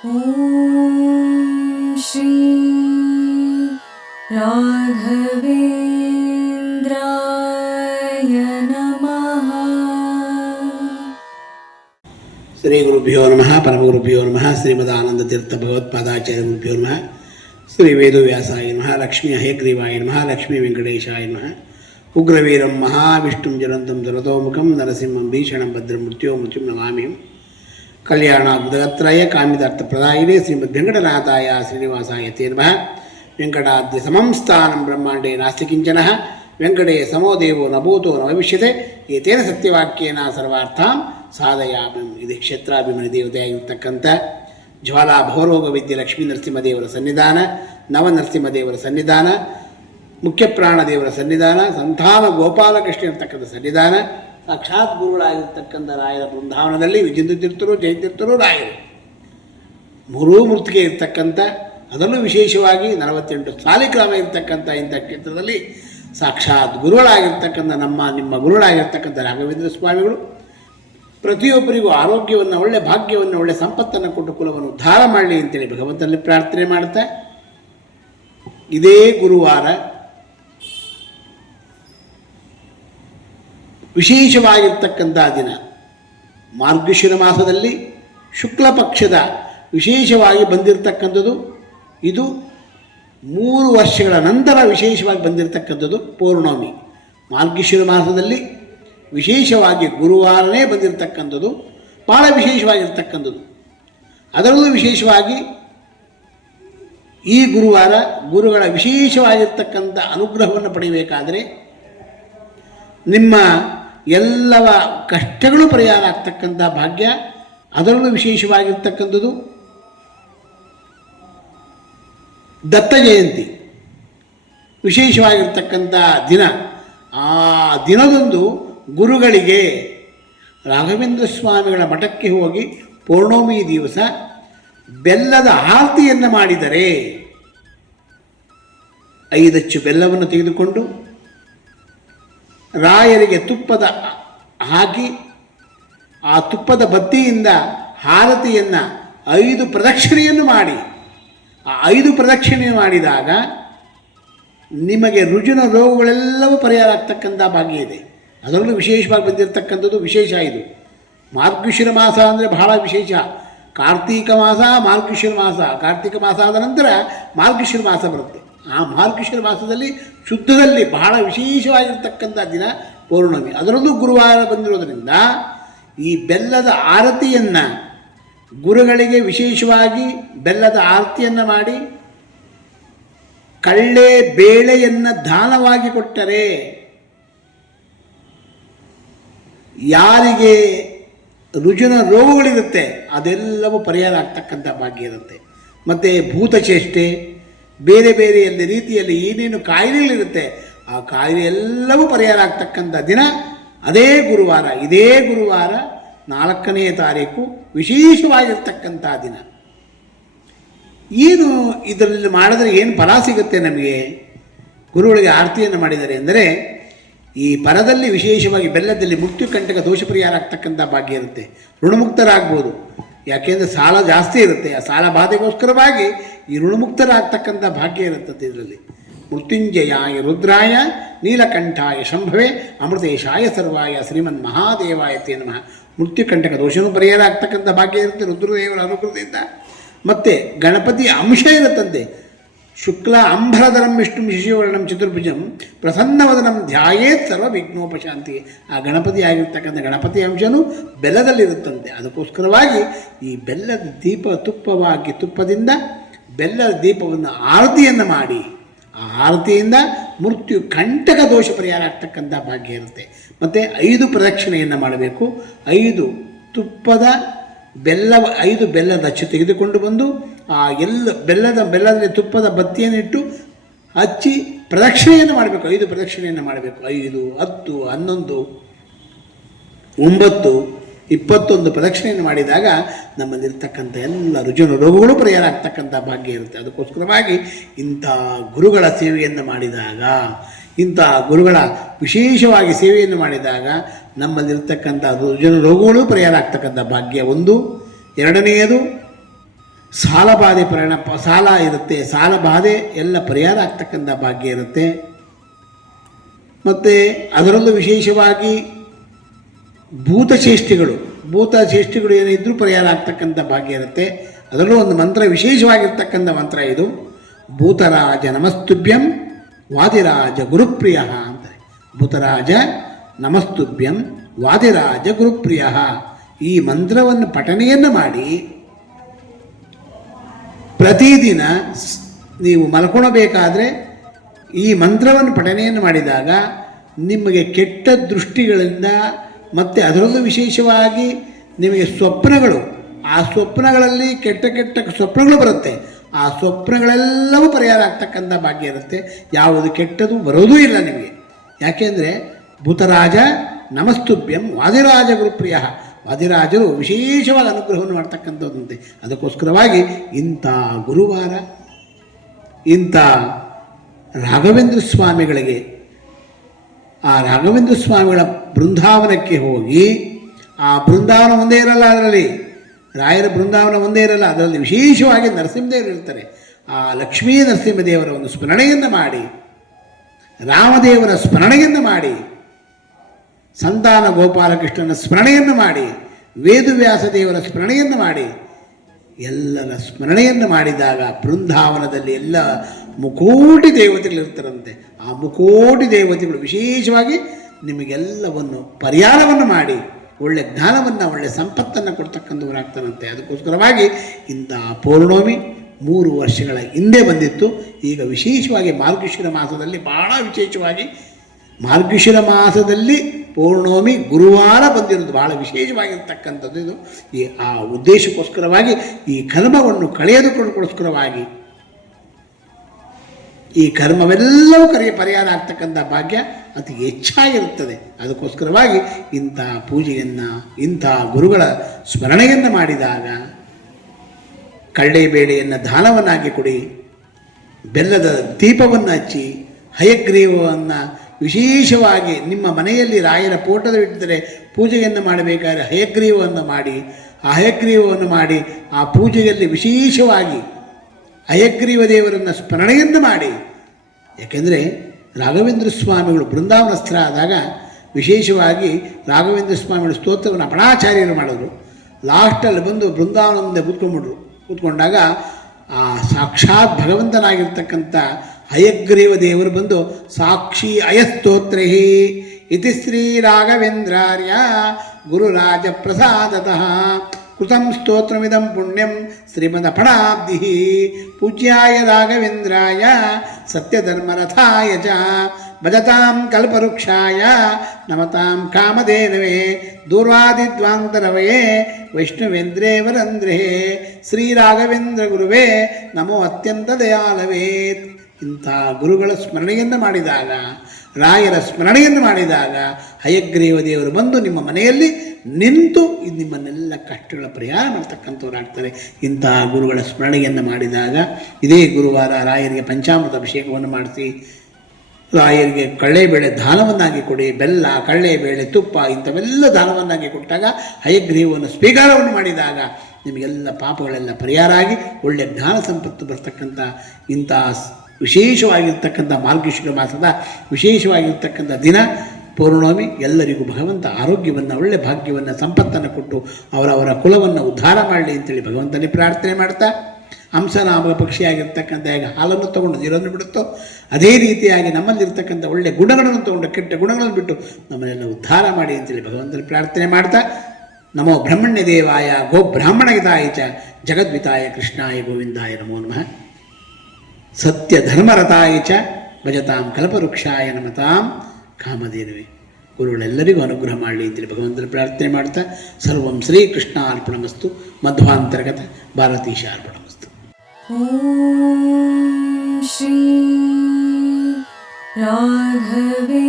ശ്രീ ഗുരുഭ്യോ നമ പരമഗുരുഭ്യോ നമ ശ്രീമദാനന്ദ തീർത്ഥ ഭഗവത് പദാചാര്യ ഗുരുഭ്യോ നമ ശ്രീ വേദവ്യാസായ നമ ലക്ഷ്മി അഹേഗ്രീവായ മഹാലക്ഷ്മി ലക്ഷ്മി വെങ്കടേശായ നമ ഉഗ്രവീരം മഹാവിഷ്ണു ജലന്തം ദുരതോമുഖം നരസിംഹം ഭീഷണം ഭദ്രം മൃത്യോ മൃത്യു നമാമ്യം ಜಲತೋಮುಖಂ ಉದಗತ್ರಯ ಭೀಷಣಂ ಪ್ರದಾಯಿನೇ ಶ್ರೀಮದ್ ವೆಂಕಟನಾಥಾಯ ಶ್ರೀನಿವಾಸಾಯ ತೇ ನಮಃ ಸಮಂ ಸ್ಥಾನಂ ಬ್ರಹ್ಮಾಂಡೇ ನಾಸ್ತಿ ಕಿಂಚನ. ವೆಂಕಟೇ ಸಮೋ ದೇವೋ ನಭೂತೋ ನ ಭವಿಷ್ಯತೆ. ಏತೇನ ಸತ್ಯವಾಕ್ಯೇನ ಸರ್ವಾರ್ಥಾಂ ಸಾಧಯಾಮಿ. ಇದು ಕ್ಷೇತ್ರಾಭಿಮನಿ ದೇವತೆಯಾಗಿರ್ತಕ್ಕಂಥ ಜ್ವಾಲಾ ಭವರೋಗ ವಿದ್ಯೆ ಲಕ್ಷ್ಮೀ ನರಸಿಂಹದೇವರ ಸನ್ನಿಧಾನ, ನವ ನರಸಿಂಹದೇವರ ಸನ್ನಿಧಾನ ಮುಖ್ಯ ಪ್ರಾಣ ದೇವರ ಸನ್ನಿಧಾನ ಸಂತಾನ ಗೋಪಾಲಕೃಷ್ಣ ಇರ್ತಕ್ಕಂಥ ಸನ್ನಿಧಾನ ಸಾಕ್ಷಾತ್ ಗುರುಗಳಾಗಿರ್ತಕ್ಕಂಥ ರಾಯರ ಬೃಂದಾವನದಲ್ಲಿ ವಿಜೇಂದ್ರ ತೀರ್ಥರು ಜಯತೀರ್ಥರು ರಾಯರು. ಮೂರೂ ಮೃತಿಗೆ ಇರ್ತಕ್ಕಂಥ ಅದರಲ್ಲೂ ವಿಶೇಷವಾಗಿ ನಲವತ್ತೆಂಟು ಸಾಲಿಗ್ರಾಮ ಇರ್ತಕ್ಕಂಥ ಇಂಥ ಕ್ಷೇತ್ರದಲ್ಲಿ ಸಾಕ್ಷಾತ್ ಗುರುಗಳಾಗಿರ್ತಕ್ಕಂಥ ನಮ್ಮ, ನಿಮ್ಮ ಗುರುಗಳಾಗಿರ್ತಕ್ಕಂಥ ರಾಘವೇಂದ್ರ ಸ್ವಾಮಿಗಳು, ಪ್ರತಿಯೊಬ್ಬರಿಗೂ ಆರೋಗ್ಯವನ್ನು, ಒಳ್ಳೆ ಭಾಗ್ಯವನ್ನು, ಒಳ್ಳೆ ಸಂಪತ್ತನ್ನು ಕೊಟ್ಟು ಕುಲವನ್ನು ಉದ್ಧಾರ ಮಾಡಲಿ ಅಂತೇಳಿ ಭಗವಂತನಲ್ಲಿ ಪ್ರಾರ್ಥನೆ ಮಾಡ್ತಾ, ಇದೇ ಗುರುವಾರ ವಿಶೇಷವಾಗಿರ್ತಕ್ಕಂಥ ದಿನ. ಮಾರ್ಗಶಿರ ಮಾಸದಲ್ಲಿ ಶುಕ್ಲ ಪಕ್ಷದ ವಿಶೇಷವಾಗಿ ಬಂದಿರತಕ್ಕಂಥದ್ದು, ಇದು ಮೂರು ವರ್ಷಗಳ ನಂತರ ವಿಶೇಷವಾಗಿ ಬಂದಿರತಕ್ಕಂಥದ್ದು ಪೌರ್ಣಮಿ. ಮಾರ್ಗಶಿರ ಮಾಸದಲ್ಲಿ ವಿಶೇಷವಾಗಿ ಗುರುವಾರನೇ ಬಂದಿರತಕ್ಕಂಥದ್ದು ಭಾಳ ವಿಶೇಷವಾಗಿರ್ತಕ್ಕಂಥದ್ದು. ಅದರಲ್ಲೂ ವಿಶೇಷವಾಗಿ ಈ ಗುರುವಾರ ಗುರುಗಳ ವಿಶೇಷವಾಗಿರ್ತಕ್ಕಂಥ ಅನುಗ್ರಹವನ್ನು ಪಡೆಯಬೇಕಾದರೆ ನಿಮ್ಮ ಎಲ್ಲವ ಕಷ್ಟಗಳು ಪರಿಹಾರ ಆಗ್ತಕ್ಕಂಥ ಭಾಗ್ಯ, ಅದರಲ್ಲೂ ವಿಶೇಷವಾಗಿರ್ತಕ್ಕಂಥದ್ದು ದತ್ತ ಜಯಂತಿ. ವಿಶೇಷವಾಗಿರ್ತಕ್ಕಂಥ ದಿನ. ಆ ದಿನದಂದು ಗುರುಗಳಿಗೆ ರಾಘವೇಂದ್ರ ಸ್ವಾಮಿಗಳ ಮಠಕ್ಕೆ ಹೋಗಿ ಪೌರ್ಣಮಿ ದಿವಸ ಬೆಲ್ಲದ ಆರತಿಯನ್ನು ಮಾಡಿದರೆ ಐದಚ್ಚು ಬೆಲ್ಲವನ್ನು ತೆಗೆದುಕೊಂಡು ರಾಯರಿಗೆ ತುಪ್ಪದ ಹಾಕಿ, ಆ ತುಪ್ಪದ ಬತ್ತಿಯಿಂದ ಹಾರತಿಯನ್ನು ಐದು ಪ್ರದಕ್ಷಿಣೆಯನ್ನು ಮಾಡಿ. ಆ ಐದು ಪ್ರದಕ್ಷಿಣೆ ಮಾಡಿದಾಗ ನಿಮಗೆ ರುಜಿನ ರೋಗಗಳೆಲ್ಲವೂ ಪರಿಹಾರ ಆಗ್ತಕ್ಕಂಥ ಭಾಗ್ಯ ಇದೆ. ಅದರಲ್ಲೂ ವಿಶೇಷವಾಗಿ ಬಂದಿರತಕ್ಕಂಥದ್ದು ವಿಶೇಷ ಇದು. ಮಾರ್ಗಶಿರ ಮಾಸ ಅಂದರೆ ಬಹಳ ವಿಶೇಷ. ಕಾರ್ತೀಕ ಮಾಸ, ಮಾರ್ಗಶಿರ ಮಾಸ. ಕಾರ್ತೀಕ ಮಾಸ ಆದ ನಂತರ ಮಾರ್ಗಶಿರ ಮಾಸ ಬರುತ್ತೆ. ಆ ಮಾರ್ಗಶಿರ ಮಾಸದಲ್ಲಿ ಶುದ್ಧದಲ್ಲಿ ಬಹಳ ವಿಶೇಷವಾಗಿರ್ತಕ್ಕಂಥ ದಿನ ಪೌರ್ಣಮಿ. ಅದರಲ್ಲೂ ಗುರುವಾರ ಬಂದಿರೋದರಿಂದ ಈ ಬೆಲ್ಲದ ಆರತಿಯನ್ನು ಗುರುಗಳಿಗೆ ವಿಶೇಷವಾಗಿ ಬೆಲ್ಲದ ಆರತಿಯನ್ನು ಮಾಡಿ ಕಳ್ಳೆ ಬೇಳೆಯನ್ನು ದಾನವಾಗಿ ಕೊಟ್ಟರೆ ಯಾರಿಗೆ ರುಜಿನ ರೋಗಗಳಿರುತ್ತೆ ಅದೆಲ್ಲವೂ ಪರಿಹಾರ ಆಗ್ತಕ್ಕಂಥ ಭಾಗ್ಯ ಇರುತ್ತೆ. ಮತ್ತು ಭೂತಚೇಷ್ಟೆ ಬೇರೆ ಬೇರೆಯಲ್ಲಿ ರೀತಿಯಲ್ಲಿ ಏನೇನು ಕಾಯಿಲೆಗಳಿರುತ್ತೆ, ಆ ಕಾಯಿಲೆ ಎಲ್ಲವೂ ಪರಿಹಾರ ಆಗ್ತಕ್ಕಂಥ ದಿನ. ಅದೇ ಗುರುವಾರ, ಇದೇ ಗುರುವಾರ ನಾಲ್ಕನೇ ತಾರೀಕು ವಿಶೇಷವಾಗಿರ್ತಕ್ಕಂಥ ದಿನ. ಏನು ಇದರಲ್ಲಿ ಮಾಡಿದ್ರೆ ಏನು ಫಲ ಸಿಗುತ್ತೆ ನಮಗೆ? ಗುರುಗಳಿಗೆ ಆರತಿಯನ್ನು ಮಾಡಿದ್ದಾರೆ ಅಂದರೆ, ಈ ಪರದಲ್ಲಿ ವಿಶೇಷವಾಗಿ ಬೆಲ್ಲದಲ್ಲಿ ಮುಕ್ತಿ ಕಂಟಕ ದೋಷ ಪರಿಹಾರ ಆಗ್ತಕ್ಕಂಥ ಭಾಗ್ಯ ಇರುತ್ತೆ. ಋಣಮುಕ್ತರಾಗ್ಬೋದು. ಯಾಕೆಂದರೆ ಸಾಲ ಜಾಸ್ತಿ ಇರುತ್ತೆ. ಆ ಸಾಲ ಬಾಧೆಗೋಸ್ಕರವಾಗಿ ಈ ಋಣಮುಕ್ತರಾಗ್ತಕ್ಕಂಥ ಭಾಗ್ಯ ಇರುತ್ತದೆ ಇದರಲ್ಲಿ. ಮೃತ್ಯುಂಜಯಾಯ ರುದ್ರಾಯ ನೀಲಕಂಠಾಯ ಶಂಭವೇ ಅಮೃತೇಶಾಯ ಸರ್ವಾಯ ಶ್ರೀಮನ್ ಮಹಾದೇವಾಯ ತೇ ನಮಃ. ಮೃತ್ಯುಕಂಠಕ ದೋಷನೂ ಪರಿಹಾರ ಆಗ್ತಕ್ಕಂಥ ಭಾಗ್ಯ ಇರುತ್ತೆ ರುದ್ರದೇವರ ಅನುಕೃತಿಯಿಂದ ಮತ್ತು ಗಣಪತಿ ಅಂಶ ಇರುತ್ತಂತೆ. ಶುಕ್ಲ ಅಂಬರಧರಂ ವಿಷ್ಣು ಶಿಶುವರ್ಣಂ ಚತುರ್ಭುಜಂ ಪ್ರಸನ್ನವದನಂ ಧ್ಯಾಯೇತ್ ಸರ್ವ ವಿಘ್ನೋಪಶಾಂತಿ ಆ ಗಣಪತಿ ಆಗಿರ್ತಕ್ಕಂಥ ಗಣಪತಿ ಅಂಶನೂ ಬೆಲ್ಲದಲ್ಲಿರುತ್ತಂತೆ. ಅದಕ್ಕೋಸ್ಕರವಾಗಿ ಈ ಬೆಲ್ಲದ ದೀಪ ತುಪ್ಪವಾಗಿ ತುಪ್ಪದಿಂದ ಬೆಲ್ಲದ ದೀಪವನ್ನು ಆರತಿಯನ್ನು ಮಾಡಿ, ಆ ಆರತಿಯಿಂದ ಮೃತ್ಯು ಕಂಟಕ ದೋಷ ಪರಿಹಾರ ಆಗ್ತಕ್ಕಂಥ ಭಾಗ್ಯ ಇರುತ್ತೆ. ಮತ್ತು ಐದು ಪ್ರದಕ್ಷಿಣೆಯನ್ನು ಮಾಡಬೇಕು. ಐದು ತುಪ್ಪದ ಬೆಲ್ಲ ಐದು ಬೆಲ್ಲದ ಅಚ್ಚು ತೆಗೆದುಕೊಂಡು ಬಂದು ಎಲ್ಲ ಬೆಲ್ಲದ, ಬೆಲ್ಲದಲ್ಲಿ ತುಪ್ಪದ ಬತ್ತಿಯನ್ನಿಟ್ಟು ಹಚ್ಚಿ ಪ್ರದಕ್ಷಿಣೆಯನ್ನು ಮಾಡಬೇಕು. ಐದು ಪ್ರದಕ್ಷಿಣೆಯನ್ನು ಮಾಡಬೇಕು. ಐದು, ಹತ್ತು, ಹನ್ನೊಂದು, ಒಂಬತ್ತು, ಇಪ್ಪತ್ತೊಂದು ಪ್ರದಕ್ಷಿಣೆಯನ್ನು ಮಾಡಿದಾಗ ನಮ್ಮಲ್ಲಿರ್ತಕ್ಕಂಥ ಎಲ್ಲ ರುಜಿನ ರೋಗಗಳು ಪರಿಹಾರ ಆಗ್ತಕ್ಕಂಥ ಭಾಗ್ಯ ಇರುತ್ತೆ. ಅದಕ್ಕೋಸ್ಕರವಾಗಿ ಇಂಥ ಗುರುಗಳ ಸೇವೆಯನ್ನು ಮಾಡಿದಾಗ, ಇಂಥ ಗುರುಗಳ ವಿಶೇಷವಾಗಿ ಸೇವೆಯನ್ನು ಮಾಡಿದಾಗ ನಮ್ಮಲ್ಲಿರ್ತಕ್ಕಂಥ ರುಜಿನ ರೋಗಗಳು ಪರಿಹಾರ ಆಗ್ತಕ್ಕಂಥ ಭಾಗ್ಯ ಒಂದು. ಎರಡನೆಯದು ಸಾಲ ಬಾಧೆ ಪರಿಣ ಪ- ಸಾಲ ಇರುತ್ತೆ, ಸಾಲ ಬಾಧೆ ಎಲ್ಲ ಪರಿಹಾರ ಆಗ್ತಕ್ಕಂಥ ಭಾಗ್ಯ ಇರುತ್ತೆ. ಮತ್ತು ಅದರಲ್ಲೂ ವಿಶೇಷವಾಗಿ ಭೂತಚೇಷ್ಟಿಗಳು ಭೂತಚೇಷ್ಟಿಗಳು ಏನಿದ್ರೂ ಪರಿಹಾರ ಆಗ್ತಕ್ಕಂಥ ಭಾಗ್ಯ ಇರುತ್ತೆ. ಅದರಲ್ಲೂ ಒಂದು ಮಂತ್ರ ವಿಶೇಷವಾಗಿರ್ತಕ್ಕಂಥ ಮಂತ್ರ ಇದು, ಭೂತರಾಜ ನಮಸ್ತುಭ್ಯಂ ವಾದಿರಾಜ ಗುರುಪ್ರಿಯ ಅಂತಾರೆ. ಭೂತರಾಜ ನಮಸ್ತುಭ್ಯಂ ವಾದಿರಾಜ ಗುರುಪ್ರಿಯ. ಈ ಮಂತ್ರವನ್ನು ಪಠನೆಯನ್ನು ಮಾಡಿ ಪ್ರತಿದಿನ ನೀವು ಮಲ್ಕೊಳ್ಬೇಕಾದ್ರೆ ಈ ಮಂತ್ರವನ್ನು ಪಠನೆಯನ್ನು ಮಾಡಿದಾಗ ನಿಮಗೆ ಕೆಟ್ಟ ದೃಷ್ಟಿಗಳಿಂದ ಮತ್ತು ಅದರಲ್ಲೂ ವಿಶೇಷವಾಗಿ ನಿಮಗೆ ಸ್ವಪ್ನಗಳು, ಆ ಸ್ವಪ್ನಗಳಲ್ಲಿ ಕೆಟ್ಟ ಕೆಟ್ಟ ಸ್ವಪ್ನಗಳು ಬರುತ್ತೆ. ಆ ಸ್ವಪ್ನಗಳೆಲ್ಲವೂ ಪರಿಹಾರ ಆಗ್ತಕ್ಕಂಥ ಭಾಗ್ಯ ಇರುತ್ತೆ. ಯಾವುದು ಕೆಟ್ಟದು ಬರೋದೂ ಇಲ್ಲ ನಿಮಗೆ. ಯಾಕೆಂದರೆ ಭೂತರಾಜ ನಮಸ್ತುಭ್ಯಂ ವಾದಿರಾಜ ಗುರುಪ್ರಿಯ ವಾದಿರಾಜರು ವಿಶೇಷವಾದ ಅನುಗ್ರಹವನ್ನು ಮಾಡ್ತಕ್ಕಂಥದ್ದಂತೆ. ಅದಕ್ಕೋಸ್ಕರವಾಗಿ ಇಂಥ ಗುರುವಾರ, ಇಂಥ ರಾಘವೇಂದ್ರ ಸ್ವಾಮಿಗಳಿಗೆ, ಆ ರಾಘವೇಂದ್ರ ಸ್ವಾಮಿಗಳ ಬೃಂದಾವನಕ್ಕೆ ಹೋಗಿ, ಆ ಬೃಂದಾವನ ಒಂದೇ ಇರಲ್ಲ ಅದರಲ್ಲಿ, ರಾಯರ ಬೃಂದಾವನ ಒಂದೇ ಇರಲ್ಲ, ಅದರಲ್ಲಿ ವಿಶೇಷವಾಗಿ ನರಸಿಂಹದೇವರು ಇರ್ತಾರೆ. ಆ ಲಕ್ಷ್ಮೀ ನರಸಿಂಹದೇವರ ಒಂದು ಸ್ಮರಣೆಯನ್ನು ಮಾಡಿ, ರಾಮದೇವರ ಸ್ಮರಣೆಯನ್ನು ಮಾಡಿ ಸಂತಾನ ಗೋಪಾಲಕೃಷ್ಣನ ಸ್ಮರಣೆಯನ್ನು ಮಾಡಿ, ವೇದವ್ಯಾಸ ದೇವರ ಸ್ಮರಣೆಯನ್ನು ಮಾಡಿ, ಎಲ್ಲರ ಸ್ಮರಣೆಯನ್ನು ಮಾಡಿದಾಗ ಬೃಂದಾವನದಲ್ಲಿ ಎಲ್ಲ ಮುಕೋಟಿ ದೇವತೆಗಳು ಇರ್ತಾರಂತೆ. ಆ ಮುಕೋಟಿ ದೇವತೆಗಳು ವಿಶೇಷವಾಗಿ ನಿಮಗೆಲ್ಲವನ್ನು ಪರಿಹಾರವನ್ನು ಮಾಡಿ, ಒಳ್ಳೆ ಜ್ಞಾನವನ್ನು, ಒಳ್ಳೆ ಸಂಪತ್ತನ್ನು ಕೊಡ್ತಕ್ಕಂಥವರಾಗ್ತಾರಂತೆ. ಅದಕ್ಕೋಸ್ಕರವಾಗಿ ಇಂಥ ಪೌರ್ಣಮಿ ಮೂರು ವರ್ಷಗಳ ಹಿಂದೆ ಬಂದಿತ್ತು. ಈಗ ವಿಶೇಷವಾಗಿ ಮಾರ್ಗಶಿರ ಮಾಸದಲ್ಲಿ ಬಹಳ ವಿಶೇಷವಾಗಿ ಮಾರ್ಗಶಿರ ಮಾಸದಲ್ಲಿ ಪೌರ್ಣಮಿ ಗುರುವಾರ ಬಂದಿರೋದು ಬಹಳ ವಿಶೇಷವಾಗಿರ್ತಕ್ಕಂಥದ್ದು ಇದು. ಈ ಆ ಉದ್ದೇಶಕ್ಕೋಸ್ಕರವಾಗಿ ಈ ಕರ್ಮವನ್ನು ಕಳೆಯೋದಕ್ಕೋಸ್ಕರವಾಗಿ ಈ ಕರ್ಮವೆಲ್ಲವೂ ಕರೆಯ ಪರಿಹಾರ ಆಗ್ತಕ್ಕಂಥ ಭಾಗ್ಯ ಅತಿ ಹೆಚ್ಚಾಗಿರುತ್ತದೆ. ಅದಕ್ಕೋಸ್ಕರವಾಗಿ ಇಂಥ ಪೂಜೆಯನ್ನು, ಇಂಥ ಗುರುಗಳ ಸ್ಮರಣೆಯನ್ನು ಮಾಡಿದಾಗ ಕಳ್ಳೆಬೇಳೆಯನ್ನು ದಾನವನ್ನಾಗಿ ಕೊಡಿ, ಬೆಲ್ಲದ ದೀಪವನ್ನು ಹಚ್ಚಿ, ಹಯಗ್ರೀವವನ್ನು ವಿಶೇಷವಾಗಿ ನಿಮ್ಮ ಮನೆಯಲ್ಲಿ ರಾಯರ ಪೋಟದ ಇಟ್ಟಿದ್ದರೆ ಪೂಜೆಯನ್ನು ಮಾಡಬೇಕಾದ್ರೆ ಹಯಗ್ರೀವವನ್ನು ಮಾಡಿ, ಆ ಹಯಗ್ರೀವವನ್ನು ಮಾಡಿ, ಆ ಪೂಜೆಯಲ್ಲಿ ವಿಶೇಷವಾಗಿ ಹಯಗ್ರೀವ ದೇವರನ್ನು ಸ್ಮರಣೆಯನ್ನು ಮಾಡಿ. ಯಾಕೆಂದರೆ ರಾಘವೇಂದ್ರ ಸ್ವಾಮಿಗಳು ಬೃಂದಾವನಸ್ಥರಾದಾಗ ವಿಶೇಷವಾಗಿ ರಾಘವೇಂದ್ರ ಸ್ವಾಮಿಗಳ ಸ್ತೋತ್ರವನ್ನು ಅಪಣಾಚಾರ್ಯರು ಮಾಡಿದ್ರು. ಲಾಸ್ಟಲ್ಲಿ ಬಂದು ಬೃಂದಾವನದಿಂದ ಕೂತ್ಕೊಂಡ್ಬಿಟ್ರು ಕೂತ್ಕೊಂಡಾಗ ಆ ಸಾಕ್ಷಾತ್ ಭಗವಂತನಾಗಿರ್ತಕ್ಕಂಥ ಹಯಗ್ರೀವ ದೇವರು ಬಂದು ಸಾಕ್ಷಿ ಅಯಸ್ತೋತ್ರೈ ಇತಿ ಶ್ರೀ ರಾಘವೇಂದ್ರಾರ್ಯ ಗುರುರಾಜ ಪ್ರಸಾದತಃ ಕೃತಂ ಸ್ತೋತ್ರಮಿದಂ ಪುಣ್ಯಂ ಶ್ರೀಮದಫಣಾಬ್ಧಿ ಪೂಜ್ಯಾಯ ರಾಘವೇಂದ್ರಾಯ ಸತ್ಯಧರ್ಮರಥಾಯ ಚ ಭಜತಾಂ ಕಲ್ಪವೃಕ್ಷಾಯ ನಮತಾಂ ಕಾಮಧೇನವೇ ದೂರ್ವಾದಿದ್ವಾಂತರವಯೇ ವೈಷ್ಣವೇಂದ್ರೇ ವರಂದ್ರೇ ಶ್ರೀರಾಘವೇಂದ್ರ ಗುರುವೇ ನಮೋ ಅತ್ಯಂತ ದಯಾಲವೇ ಇಂಥ ಗುರುಗಳ ಸ್ಮರಣೆಯನ್ನು ಮಾಡಿದಾಗ, ರಾಯರ ಸ್ಮರಣೆಯನ್ನು ಮಾಡಿದಾಗ ಹಯಗ್ರೀವ ದೇವರು ಬಂದು ನಿಮ್ಮ ಮನೆಯಲ್ಲಿ ನಿಂತು ನಿಮ್ಮನ್ನೆಲ್ಲ ಕಷ್ಟಗಳ ಪರಿಹಾರ ಮಾಡ್ತಕ್ಕಂಥವ್ರಾಗ್ತಾರೆ ಇಂತಹ ಗುರುಗಳ ಸ್ಮರಣೆಯನ್ನು ಮಾಡಿದಾಗ ಇದೇ ಗುರುವಾರ ರಾಯರಿಗೆ ಪಂಚಾಮೃತ ಅಭಿಷೇಕವನ್ನು ಮಾಡಿಸಿ, ರಾಯರಿಗೆ ಕಳ್ಳೆಬೇಳೆ ದಾನವನ್ನಾಗಿ ಕೊಡಿ, ಬೆಲ್ಲ ಕಳ್ಳೆಬೇಳೆ ತುಪ್ಪ ಇಂಥವೆಲ್ಲ ದಾನವನ್ನಾಗಿ ಕೊಟ್ಟಾಗ ಹಯಗ್ರೀವವನ್ನು ಸ್ವೀಕಾರವನ್ನು ಮಾಡಿದಾಗ ನಿಮಗೆಲ್ಲ ಪಾಪಗಳೆಲ್ಲ ಪರಿಹಾರ ಆಗಿ ಒಳ್ಳೆಯ ಜ್ಞಾನ ಸಂಪತ್ತು ಬರ್ತಕ್ಕಂಥ ಇಂಥ ವಿಶೇಷವಾಗಿರ್ತಕ್ಕಂಥ ಮಾರ್ಗಶಿರ ಮಾಸದ ವಿಶೇಷವಾಗಿರ್ತಕ್ಕಂಥ ದಿನ ಪೌರ್ಣಮಿ, ಎಲ್ಲರಿಗೂ ಭಗವಂತ ಆರೋಗ್ಯವನ್ನು, ಒಳ್ಳೆ ಭಾಗ್ಯವನ್ನು, ಸಂಪತ್ತನ್ನು ಕೊಟ್ಟು ಅವರವರ ಕುಲವನ್ನು ಉದ್ಧಾರ ಮಾಡಲಿ ಅಂತೇಳಿ ಭಗವಂತನೇ ಪ್ರಾರ್ಥನೆ ಮಾಡ್ತಾ ಹಂಸನಾಮ ಪಕ್ಷಿಯಾಗಿರ್ತಕ್ಕಂಥ ಹೇಗೆ ಹಾಲನ್ನು ತಗೊಂಡು ನೀರನ್ನು ಬಿಡುತ್ತೋ, ಅದೇ ರೀತಿಯಾಗಿ ನಮ್ಮಲ್ಲಿರ್ತಕ್ಕಂಥ ಒಳ್ಳೆಯ ಗುಣಗಳನ್ನು ತಗೊಂಡು, ಕೆಟ್ಟ ಗುಣಗಳನ್ನು ಬಿಟ್ಟು ನಮ್ಮನ್ನೆಲ್ಲ ಉದ್ಧಾರ ಮಾಡಿ ಅಂತೇಳಿ ಭಗವಂತನ ಪ್ರಾರ್ಥನೆ ಮಾಡ್ತಾ, ನಮೋ ಬ್ರಹ್ಮಣ್ಯ ದೇವಾಯ, ಗೋ ಬ್ರಾಹ್ಮಣಗಿತಾಯ ಚ, ಜಗದ್ವಿತಾಯ ಕೃಷ್ಣಾಯ ಗೋವಿಂದಾಯ ನಮೋ ನಮಃ. ಸತ್ಯ ಧರ್ಮರತಾಯ ಚ ಭಜತಾಂ ಕಲ್ಪವೃಕ್ಷಾಯ ನಮತಾಂ ಕಾಮಧೇನುವೆ. ಗುರುಗಳೆಲ್ಲರಿಗೂ ಅನುಗ್ರಹ ಮಾಡಲಿ ಅಂತೇಳಿ ಭಗವಂತನ ಪ್ರಾರ್ಥನೆ ಮಾಡ್ತಾ, ಸರ್ವಂ ಶ್ರೀಕೃಷ್ಣ ಅರ್ಪಣಮಸ್ತು ಮಧ್ವಾಂತರ್ಗತ ಭಾರತೀಶ ಅರ್ಪಣಮಸ್ತು ಶ್ರೀ ರಾಘವೇ